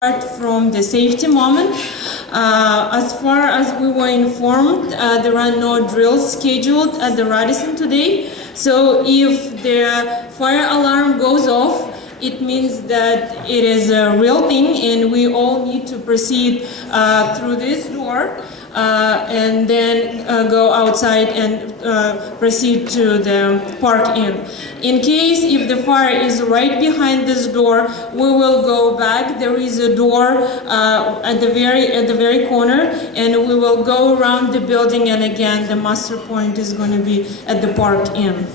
start from the safety moment. As far as we were informed, there are no drills scheduled at the Radisson today. So if the fire alarm goes off, it means that it is a real thing and we all need to proceed through this door and then go outside and proceed to the park inn. In case if the fire is right behind this door, we will go back. There is a door at the very corner, and we will go around the building, and again the master point is going to be at the park inn.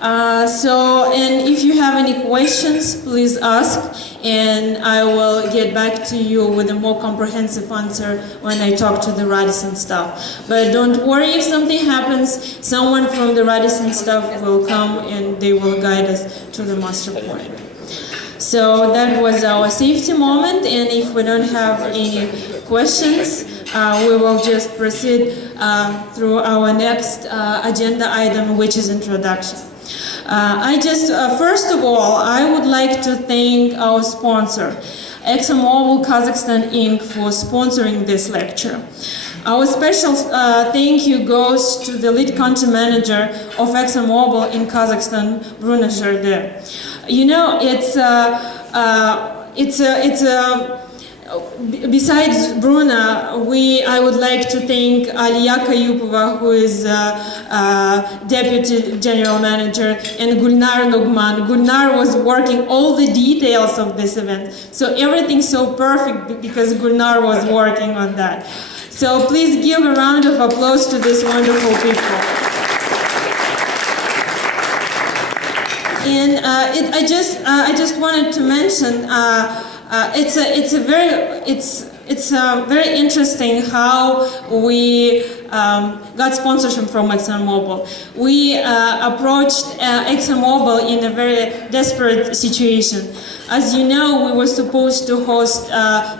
And if you have any questions, please ask, and I will get back to you with a more comprehensive answer when I talk to the Radisson staff. But don't worry, if something happens, someone from the Radisson staff will come and they will guide us to the master point. So that was our safety moment, and if we don't have any questions, we will just proceed through our next agenda item, which is introduction. First of all, I would like to thank our sponsor, ExxonMobil Kazakhstan Inc. for sponsoring this lecture. Our special thank you goes to the lead country manager of ExxonMobil in Kazakhstan, Bruno Jardin. You know, besides Bruno, I would like to thank Aliya Kayupova, who is Deputy General Manager, and Gulnar Nugman. Gulnar was working all the details of this event. So everything's so perfect because Gulnar was working on that. So please give a round of applause to these wonderful people. And I just wanted to mention it's very interesting how we got sponsorship from ExxonMobil. We approached ExxonMobil in a very desperate situation. As you know, we were supposed to host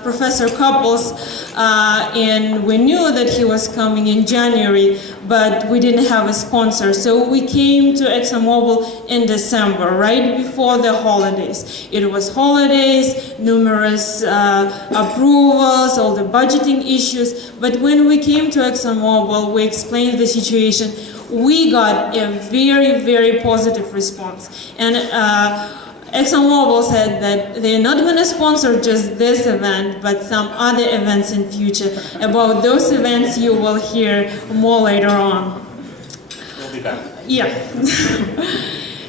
Professor Couples, and we knew that he was coming in January, but we didn't have a sponsor. So we came to ExxonMobil in December, right before the holidays. It was holidays, numerous approvals, all the budgeting issues. But when we came to ExxonMobil, we explained the situation. We got a very, very positive response. And ExxonMobil said that they're not going to sponsor just this event, but some other events in future. About those events, you will hear more later on. We'll be back. Yeah.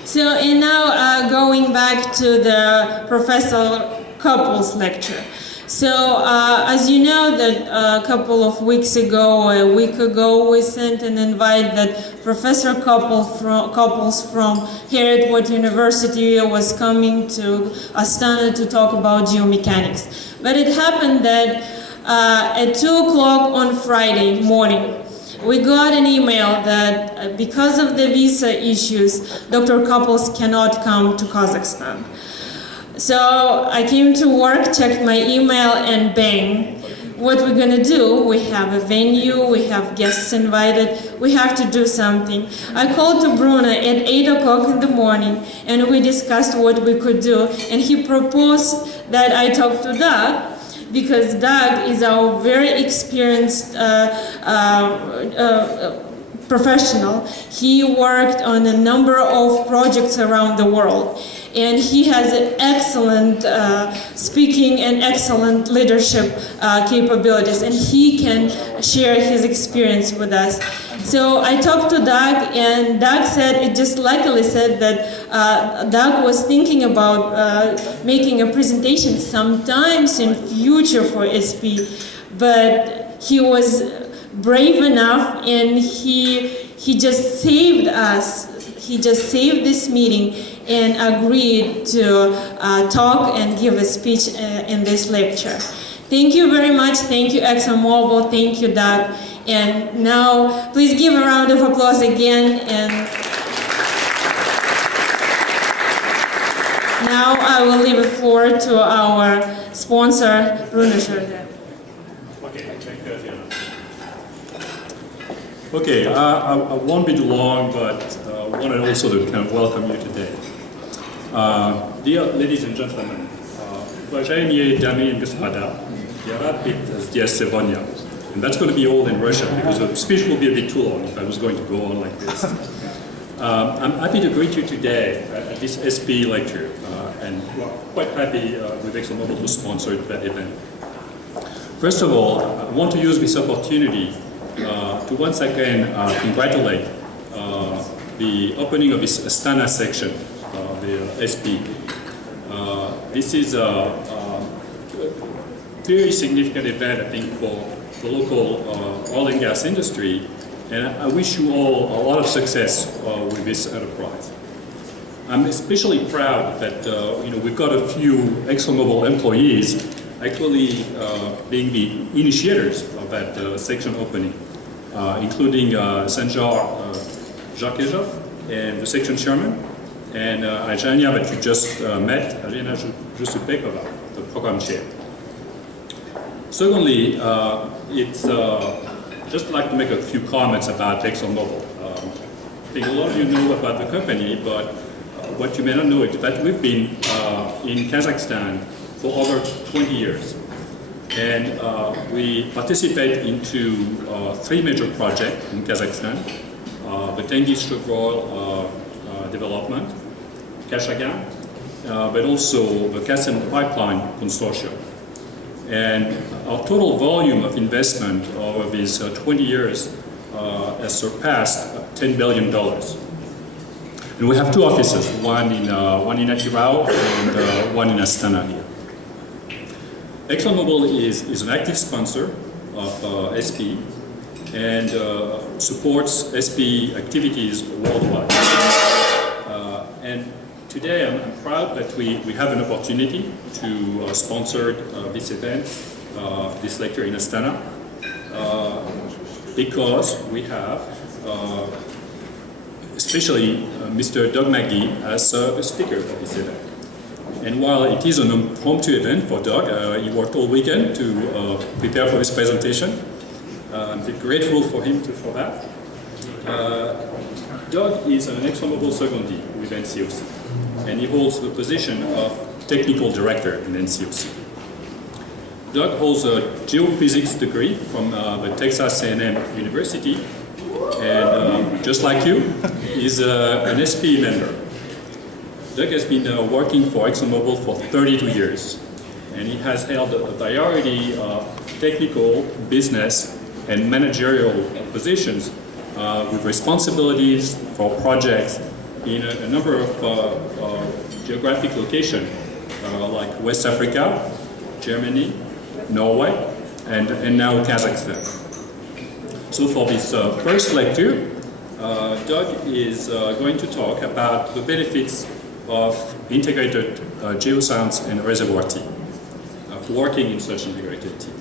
So, and now going back to the Professor Couples lecture. So, as you know, that a couple of weeks ago, a week ago, we sent an invite that Professor Couples from Harvard University was coming to Astana to talk about geomechanics. But it happened that at 2 o'clock on Friday morning, we got an email that because of the visa issues, Dr. Couples cannot come to Kazakhstan. So I came to work, checked my email, and bang. What we're gonna do, we have a venue, we have guests invited, we have to do something. I called to Bruno at 8 o'clock in the morning, and we discussed what we could do, and he proposed that I talk to Doug, because Doug is our very experienced professional. He worked on a number of projects around the world. And he has an excellent speaking and excellent leadership capabilities, and he can share his experience with us. So I talked to Doug, and Doug said, it just luckily said that Doug was thinking about making a presentation sometimes in future for SPE, but he was brave enough, and he just saved us. He just saved this meeting and agreed to talk and give a speech in this lecture. Thank you very much. Thank you, ExxonMobil. Thank you, Doug. And now, please give a round of applause again. And now I will leave the floor to our sponsor, Bruno Jardin. Okay, thank you, Tatiana. Okay, I won't be too long, but I wanted also to kind of welcome you today. Dear ladies and gentlemen, уважаемые дамы и господа, я рад быть здесь сегодня. And that's going to be all in Russian because the speech will be a bit too long if I was going to go on like this. I'm happy to greet you today at this SPE lecture, and quite happy with ExxonMobil to sponsor that event. First of all, I want to use this opportunity to once again congratulate the opening of this Astana section, the SPE. This is a very significant event, I think, for the local oil and gas industry, and I wish you all a lot of success with this enterprise. I'm especially proud that we've got a few ExxonMobil employees actually being the initiators of that section opening, including Sanjar Jacquezov and the section chairman, and Ajania that you just met, Ajania Jusupekova, the program chair. Secondly, it's just like to make a few comments about ExxonMobil. I think a lot of you know about the company, but what you may not know is that we've been in Kazakhstan for over 20 years. And we participate into 3 major projects in Kazakhstan. The Tengiz Reservoir development, Kashagan, but also the Kasem Pipeline Consortium. And our total volume of investment over these 20 years has surpassed $10 billion. And we have 2 offices, one in Atirau and one in Astana here. ExxonMobil is an active sponsor of SPE and supports SPE activities worldwide. And today I'm proud that we have an opportunity to sponsor this event, this lecture in Astana, because we have especially Mr. Doug McGehee as a speaker for this event. And while it is an impromptu event for Doug, he worked all weekend to prepare for his presentation. I'm grateful for him for that. Doug is an ExxonMobil secondee with NCOC, and he holds the position of technical director in NCOC. Doug holds a geophysics degree from the Texas A&M University, and just like you, he's an SPE member. Doug has been working for ExxonMobil for 32 years, and he has held a variety of technical, business, and managerial positions with responsibilities for projects in a number of geographic locations, like West Africa, Germany, Norway, and now Kazakhstan. So for this first lecture, Doug is going to talk about the benefits of integrated geoscience and reservoir team, working in such integrated team.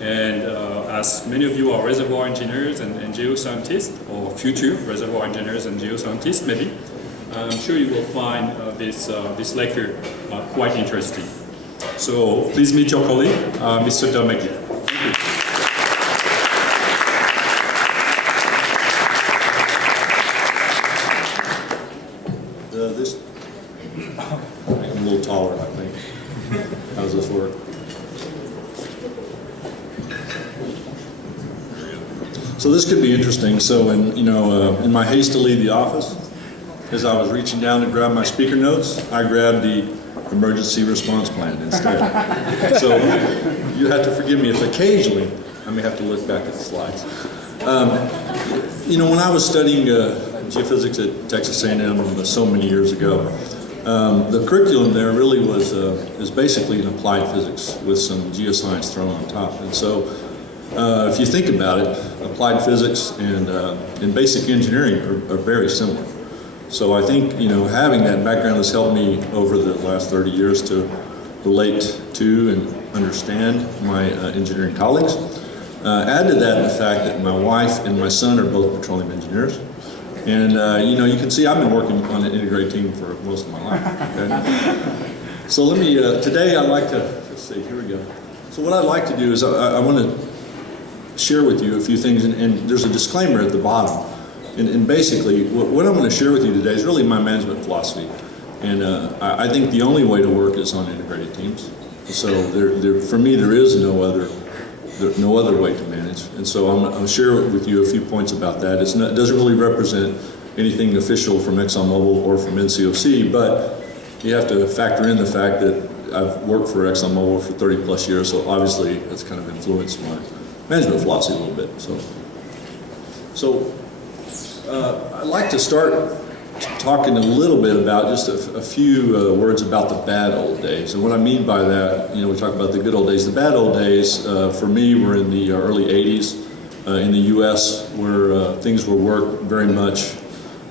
And as many of you are reservoir engineers and geoscientists, or future reservoir engineers and geoscientists maybe, I'm sure you will find this lecture quite interesting. So please meet your colleague, Mr. Doug McGehee. I'm a little taller, I think. How does this work? So this could be interesting. So in my haste to leave the office, as I was reaching down to grab my speaker notes, I grabbed the emergency response plan instead. So you have to forgive me if occasionally I may have to look back at the slides. When I was studying geophysics at Texas A&M so many years ago, the curriculum there really is basically an applied physics with some geoscience thrown on top. And so if you think about it, applied physics and basic engineering are very similar. So I think having that background has helped me over the last 30 years to relate to and understand my engineering colleagues. Add to that the fact that my wife and my son are both petroleum engineers. And you can see I've been working on an integrated team for most of my life. Okay? So let me, today I'd like to, let's see, here we go. So what I'd like to do is I want to share with you a few things, and there's a disclaimer at the bottom. And basically, what I'm going to share with you today is really my management philosophy. And I think the only way to work is on integrated teams. So for me, there is no other way to manage. And so I'll share with you a few points about that. It doesn't really represent anything official from ExxonMobil or from NCOC, but you have to factor in the fact that I've worked for ExxonMobil for 30 plus years, so obviously that's kind of influenced my management philosophy a little bit. So I'd like to start talking a little bit about just a few words about the bad old days. And what I mean by that, we talk about the good old days. The bad old days, for me, were in the early 80s in the U.S., where things were worked very much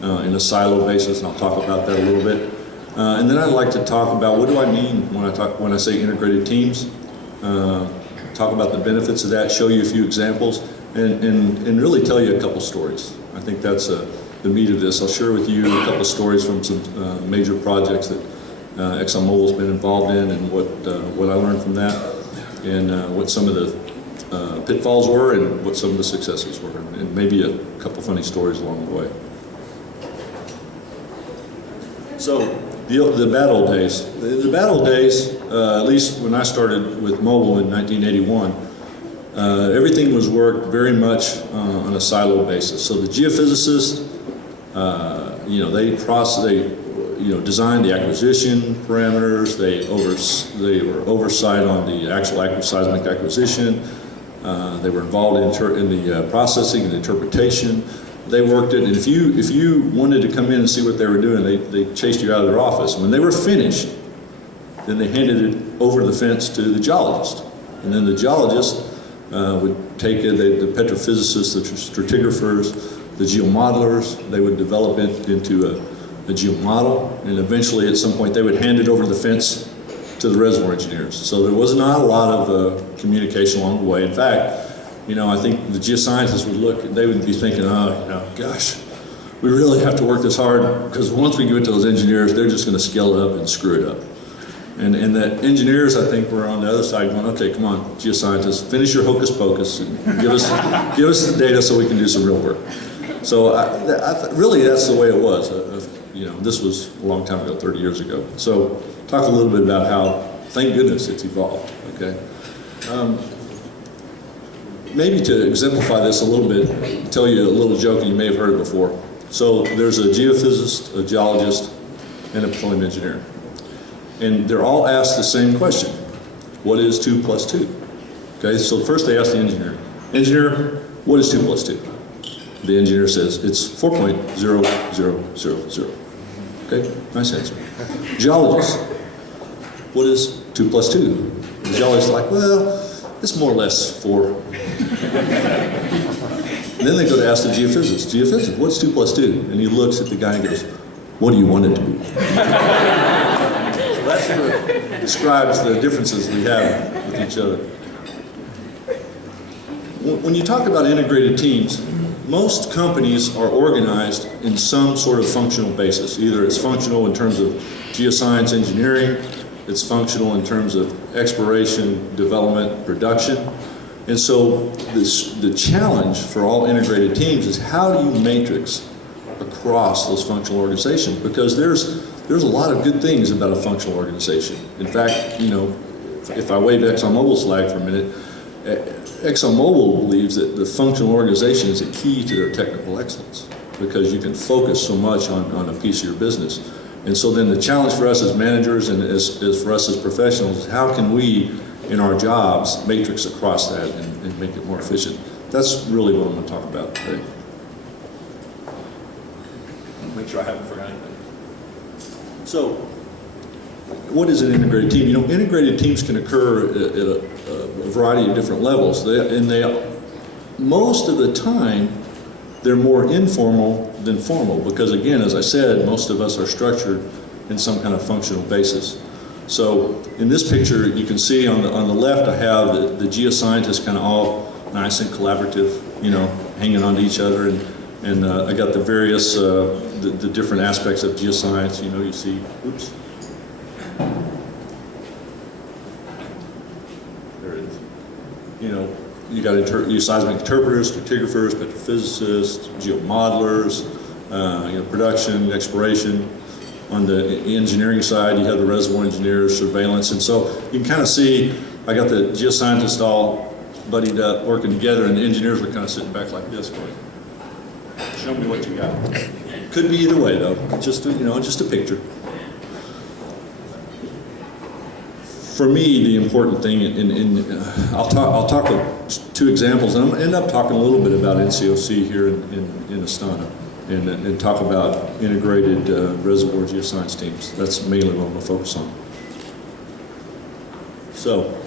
in a silo basis, and I'll talk about that a little bit. And then I'd like to talk about what do I mean when I say integrated teams, talk about the benefits of that, show you a few examples, and really tell you a couple stories. I think that's the meat of this. I'll share with you a couple stories from some major projects that ExxonMobil's been involved in, and what I learned from that, and what some of the pitfalls were, and what some of the successes were, and maybe a couple funny stories along the way. So the bad old days. The bad old days, at least when I started with Mobil in 1981, everything was worked very much on a silo basis. So the geophysicists, they designed the acquisition parameters. They were oversight on the actual seismic acquisition. They were involved in the processing and interpretation. They worked it, and if you wanted to come in and see what they were doing, they chased you out of their office. When they were finished, then they handed it over the fence to the geologist, and then the geologist would take it. The petrophysicists, the stratigraphers, the geomodelers, they would develop it into a geomodel, and eventually at some point they would hand it over the fence to the reservoir engineers. So there was not a lot of communication along the way. In fact, I think the geoscientists they would be thinking, gosh, we really have to work this hard, because once we give it to those engineers, they're just going to scale it up and screw it up. And the engineers, I think, were on the other side going, okay, come on, geoscientists, finish your hocus pocus and give us the data so we can do some real work. So really, that's the way it was. This was a long time ago, 30 years ago. So talk a little bit about how, thank goodness, it's evolved. Okay. Maybe to exemplify this a little bit, tell you a little joke, and you may have heard it before. So there's a geophysicist, a geologist, and a petroleum engineer. And they're all asked the same question: what is 2 plus 2? Okay, so first they ask the engineer, what is 2 plus 2? The engineer says, it's 4.0000. Okay, nice answer. Geologist, what is 2 plus 2? The geologist is like, well, it's more or less 4. And then they go to ask the geophysicist, what's 2 plus 2? And he looks at the guy and goes, what do you want it to be? So that sort of describes the differences we have with each other. When you talk about integrated teams, most companies are organized in some sort of functional basis. Either it's functional in terms of geoscience engineering, it's functional in terms of exploration, development, production. And so the challenge for all integrated teams is, how do you matrix across those functional organizations? Because there's a lot of good things about a functional organization. In fact, if I wave ExxonMobil's flag for a minute, ExxonMobil believes that the functional organization is a key to their technical excellence, because you can focus so much on a piece of your business. And so then the challenge for us as managers and as for us as professionals is, how can we, in our jobs, matrix across that and make it more efficient? That's really what I'm going to talk about today. Make sure I haven't forgotten anything. So, what is an integrated team? Integrated teams can occur at a variety of different levels. Most of the time, they're more informal than formal, because again, as I said, most of us are structured in some kind of functional basis. So in this picture, you can see on the left, I have the geoscientists kind of all nice and collaborative, hanging on to each other, and I got the various, the different aspects of geoscience. You see, oops. There it is. You got seismic interpreters, stratigraphers, petrophysicists, geomodelers, production, exploration. On the engineering side, you have the reservoir engineers, surveillance, and so you can kind of see, I got the geoscientists all buddied up, working together, and the engineers are kind of sitting back like this, going, show me what you got. Could be either way, though. Just just a picture. For me, the important thing, I'll talk with two examples, and I'm going to end up talking a little bit about NCOC here in Astana, and talk about integrated reservoir geoscience teams. That's mainly what I'm going to focus on. So,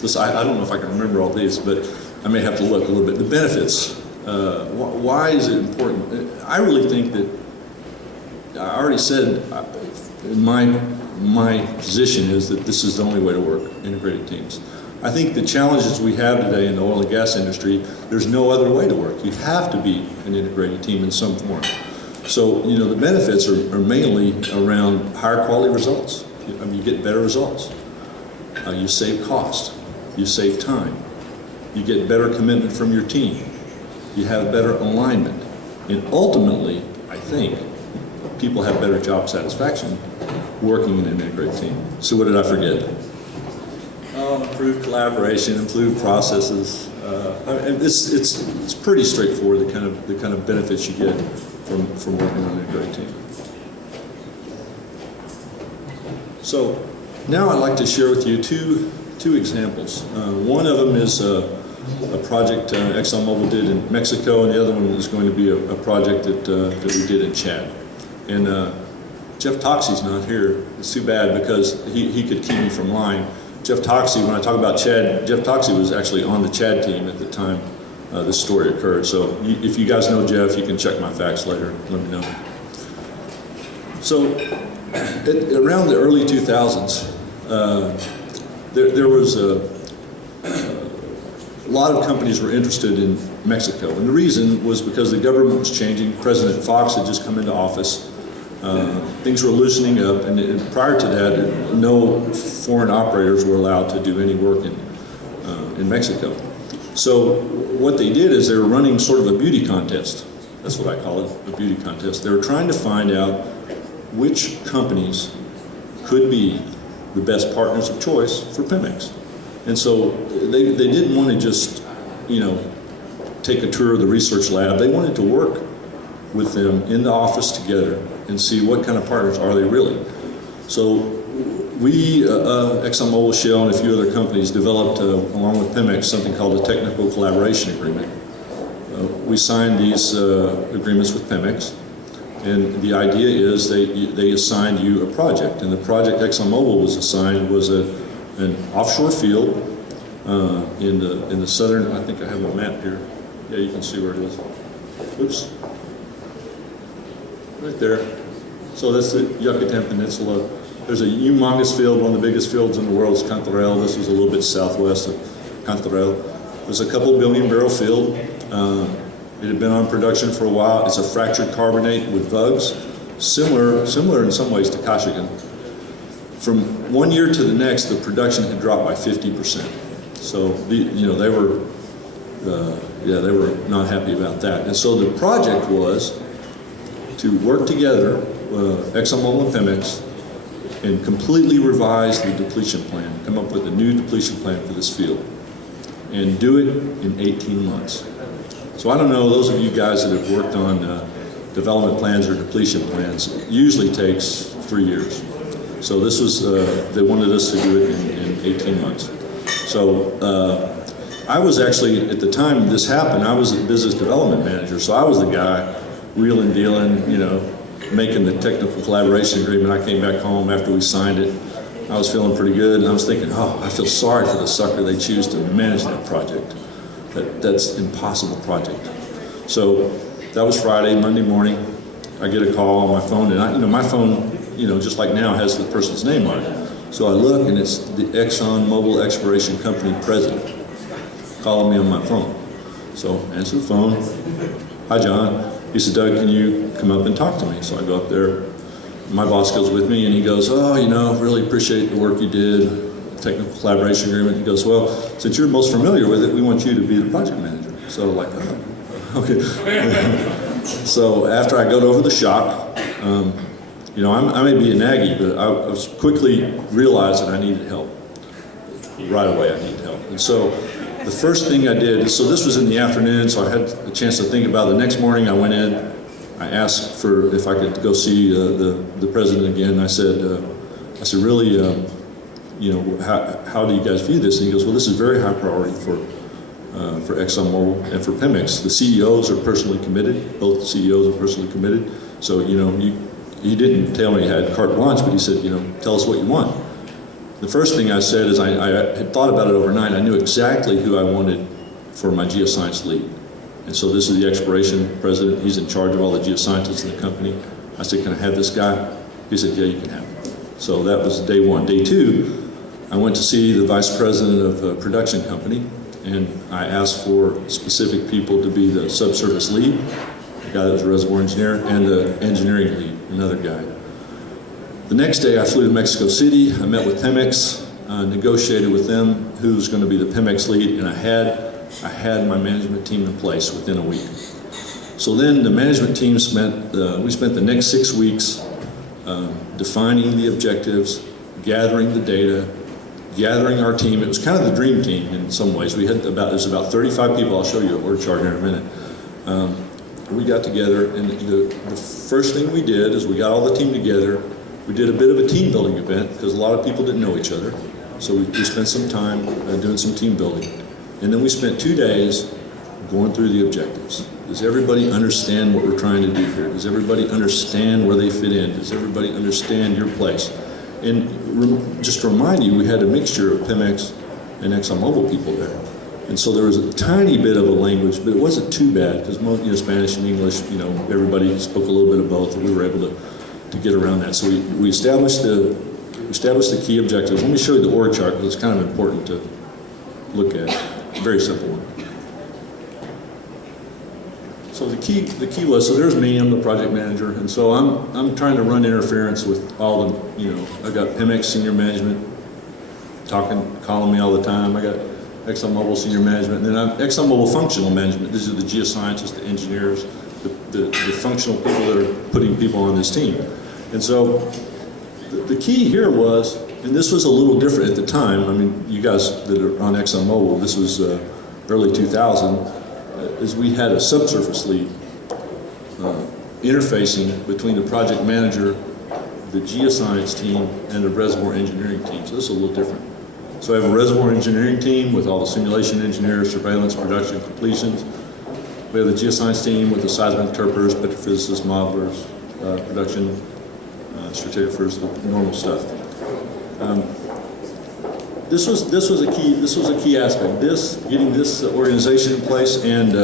this, I don't know if I can remember all these, but I may have to look a little bit. The benefits. Why is it important? I really think that, I already said, in my position is that this is the only way to work, integrated teams. I think the challenges we have today in the oil and gas industry, there's no other way to work. You have to be an integrated team in some form. So, the benefits are mainly around higher quality results. I mean, you get better results. You save cost. You save time. You get better commitment from your team. You have better alignment. And ultimately, I think, people have better job satisfaction working in an integrated team. So what did I forget? Improved collaboration, improved processes. And it's pretty straightforward, the kind of benefits you get from working on an integrated team. So now I'd like to share with you two examples. One of them is a project ExxonMobil did in Mexico, and the other one is going to be a project that we did in Chad. And Jeff Toxey's not here. It's too bad because he could keep me from lying. Jeff Toxey, when I talk about Chad, Jeff Toxey was actually on the Chad team at the time this story occurred. So if you guys know Jeff, you can check my facts later. Let me know. So around the early 2000s, there was a lot of companies were interested in Mexico. And the reason was because the government was changing. President Fox had just come into office. Things were loosening up, and prior to that, no foreign operators were allowed to do any work in Mexico. So what they did is they were running sort of a beauty contest. That's what I call it, a beauty contest. They were trying to find out which companies could be the best partners of choice for Pemex. And so they didn't want to just, take a tour of the research lab. They wanted to work with them in the office together and see what kind of partners are they really. So we, ExxonMobil, Shell, and a few other companies developed, along with Pemex, something called a technical collaboration agreement. We signed these agreements with Pemex, and the idea is they assigned you a project, and the project ExxonMobil was assigned was an offshore field in the southern. I think I have a map here. Yeah, you can see where it is. Oops. Right there. So that's the Yucatan Peninsula. There's a humongous field, one of the biggest fields in the world is Cantarell. This was a little bit southwest of Cantarell. There's a couple billion barrel field. It had been on production for a while. It's a fractured carbonate with vugs, similar in some ways to Kashagan. From one year to the next, the production had dropped by 50%. So they were not happy about that. And so the project was to work together, ExxonMobil and Pemex, and completely revise the depletion plan, come up with a new depletion plan for this field, and do it in 18 months. So I don't know, those of you guys that have worked on development plans or depletion plans, it usually takes 3 years. So this was, they wanted us to do it in 18 months. So I was actually, at the time this happened, I was a business development manager, so I was the guy wheeling, dealing, making the technical collaboration agreement. I came back home after we signed it. I was feeling pretty good, and I was thinking, I feel sorry for the sucker they choose to manage that project. That's an impossible project. So that was Friday. Monday morning, I get a call on my phone, and my phone, just like now, has the person's name on it. So I look, and it's the ExxonMobil Exploration Company president calling me on my phone. So I answer the phone. Hi, John. He said, Doug, can you come up and talk to me? So I go up there. My boss goes with me, and he goes, really appreciate the work you did, technical collaboration agreement. He goes, well, since you're most familiar with it, we want you to be the project manager. So okay. So after I got over the shock, You know, I may be a naggy, but I was quickly realized that I needed help. Right away, I needed help. And so the first thing I did, so this was in the afternoon, so I had a chance to think about it. The next morning I went in, I asked for if I could go see the president again. I said, really, you know, how do you guys view this? And he goes, well, this is very high priority for ExxonMobil and for Pemex. The CEOs are personally committed. Both CEOs are personally committed. So, you know, he didn't tell me he had carte blanche, but he said, you know, tell us what you want. The first thing I said is I had thought about it overnight. I knew exactly who I wanted for my geoscience lead. And so this is the exploration president. He's in charge of all the geoscientists in the company. I said, can I have this guy? He said, yeah, you can have him. So that was day one. Day two, I went to see the vice president of a production company, and I asked for specific people to be the subsurface lead, the guy that was a reservoir engineer, and the engineering lead, another guy. The next day I flew to Mexico City. I met with Pemex, negotiated with them who's going to be the Pemex lead, and I had my management team in place within a week. So then the management team we spent the next 6 weeks defining the objectives, gathering the data, gathering our team. It was kind of the dream team in some ways. There's about 35 people. I'll show you a org chart here in a minute. We got together, and the first thing we did is we got all the team together. We did a bit of a team building event because a lot of people didn't know each other. So we spent some time doing some team building. And then we spent 2 days going through the objectives. Does everybody understand what we're trying to do here? Does everybody understand where they fit in? Does everybody understand your place? And just to remind you, we had a mixture of Pemex and ExxonMobil people there. And so there was a tiny bit of a language, but it wasn't too bad because most, you know, Spanish and English, you know, everybody spoke a little bit of both, and we were able to get around that. So we established the key objectives. Let me show you the org chart because it's kind of important to look at. Very simple one. So the key was, so there's me, I'm the project manager, and so I'm trying to run interference with all the, you know, I got Pemex senior management calling me all the time. I got ExxonMobil senior management, and then I'm ExxonMobil functional management. These are the geoscientists, the engineers, the functional people that are putting people on this team. And so the key here was, and this was a little different at the time. I mean, you guys that are on ExxonMobil, this was early 2000, is we had a subsurface lead interfacing between the project manager, the geoscience team, and the reservoir engineering team. So this is a little different. So I have a reservoir engineering team with all the simulation engineers, surveillance, production, completions. We have the geoscience team with the seismic interpreters, petrophysicists, modelers, production, stratigraphers, the normal stuff. This was a key aspect. Getting this organization in place and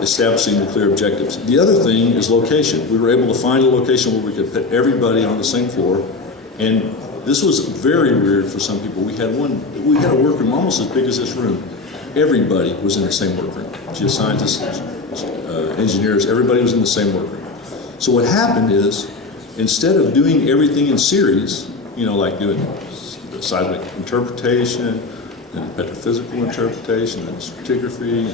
establishing the clear objectives. The other thing is location. We were able to find a location where we could put everybody on the same floor, and this was very weird for some people. We had a workroom almost as big as this room. Everybody was in the same workroom. Geoscientists, engineers, everybody was in the same workroom. So what happened is, instead of doing everything in series, you know, like doing seismic interpretation, and petrophysical interpretation, and stratigraphy,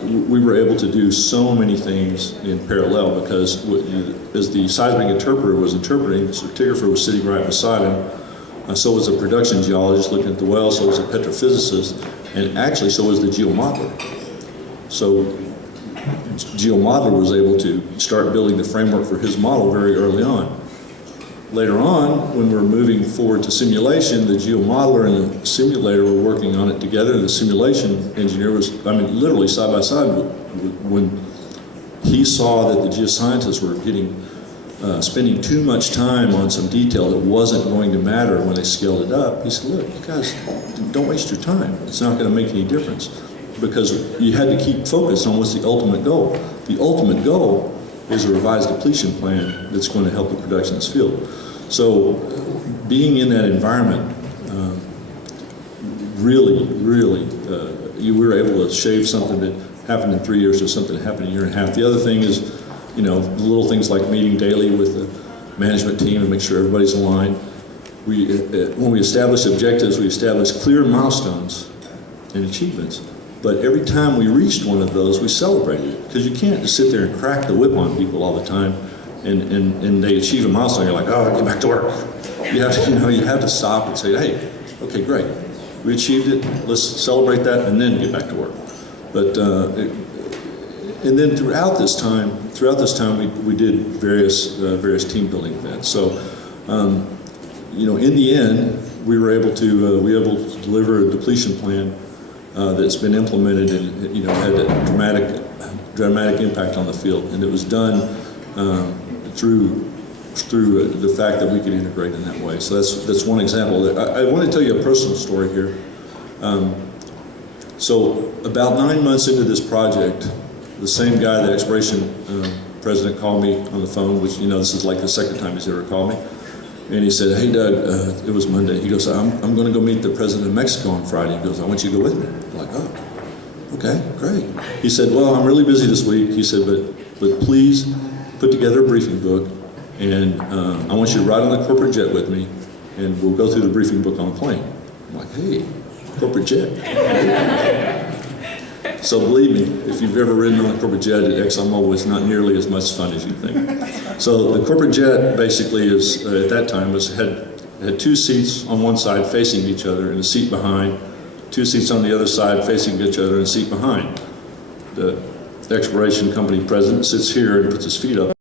and we were able to do so many things in parallel because as the seismic interpreter was interpreting, the stratigrapher was sitting right beside him. So was a production geologist looking at the well, so was a petrophysicist, and actually so was the geomodeler. So geomodeler was able to start building the framework for his model very early on. Later on, when we're moving forward to simulation, the geomodeler and the simulator were working on it together. The simulation engineer was, literally side by side. When he saw that the geoscientists were spending too much time on some detail that wasn't going to matter when they scaled it up, he said, look, you guys, don't waste your time. It's not going to make any difference because you had to keep focused on what's the ultimate goal. The ultimate goal is a revised depletion plan that's going to help the production in this field. So being in that environment, we were able to shave something that happened in 3 years to something that happened in a year and a half. The other thing is, you know, the little things like meeting daily with the management team and make sure everybody's aligned. When we establish objectives, we establish clear milestones and achievements. But every time we reached one of those, we celebrated it because you can't just sit there and crack the whip on people all the time and they achieve a milestone, you're like, oh, get back to work. You have to, you have to stop and say, hey, okay, great, we achieved it. Let's celebrate that and then get back to work. But and then throughout this time, we did various team building events. So, in the end, we were able to deliver a depletion plan that's been implemented and had a dramatic impact on the field, and it was done through the fact that we could integrate in that way. So that's one example. I want to tell you a personal story here. So about 9 months into this project, the same guy, the exploration president, called me on the phone, which this is like the second time he's ever called me. And he said, hey, Doug, it was Monday. He goes, I'm going to go meet the president of Mexico on Friday. He goes, I want you to go with me. I'm like, oh, okay, great. He said, well, I'm really busy this week. He said, but please put together a briefing book, and I want you to ride on the corporate jet with me, and we'll go through the briefing book on the plane. I'm like, hey, corporate jet. So believe me, if you've ever ridden on a corporate jet at ExxonMobil, it's not nearly as much fun as you think. So the corporate jet basically is, at that time, had 2 seats on one side facing each other and a seat behind, 2 seats on the other side facing each other and a seat behind. The exploration company president sits here and puts his feet up